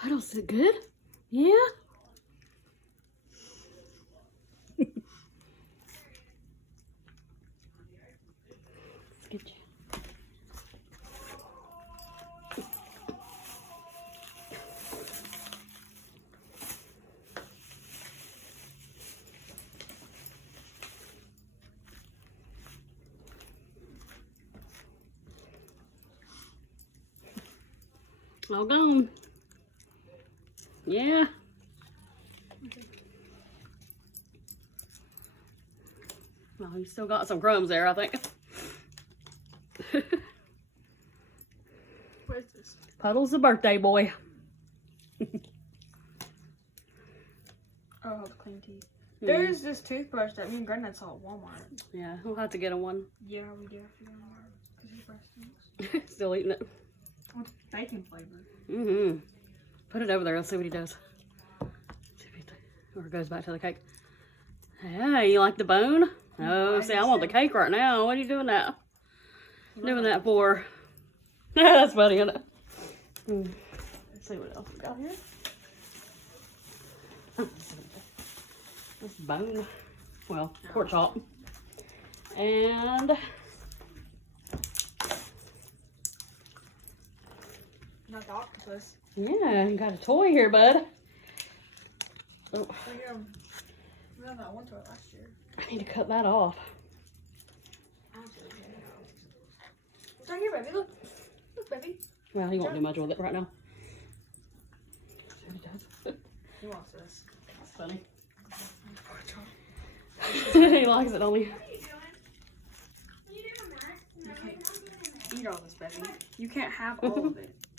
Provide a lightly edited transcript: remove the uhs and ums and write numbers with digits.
Puddles, is it good? Yeah? Let's get you. All gone. Yeah. Well, you still got some crumbs there, I think. What is this? Puddles the birthday boy. Oh, the clean teeth. There's this toothbrush that me and Granddad saw at Walmart. Yeah, we'll have to get him one. Yeah, we do have to get Walmart because his breast stinks. Still eating it. With bacon flavor. Mm-hmm. Put it over there. Let's see what he does. Or it goes back to the cake. Yeah, you like the bone? Oh, see, I want the cake right now. What are you doing that? Doing that for? That's funny, isn't it? Let's see what else we got here. This bone. Well, pork chop. And Not the octopus. yeah, you got a toy here, bud. Oh. We had that one toy last year. I need to cut that off. It's right here, baby. Look. Look, baby. Well, he won't do much with it right now. See what he does. He wants this. That's funny. He likes it only. You can't eat all this, baby. You can't have all of it.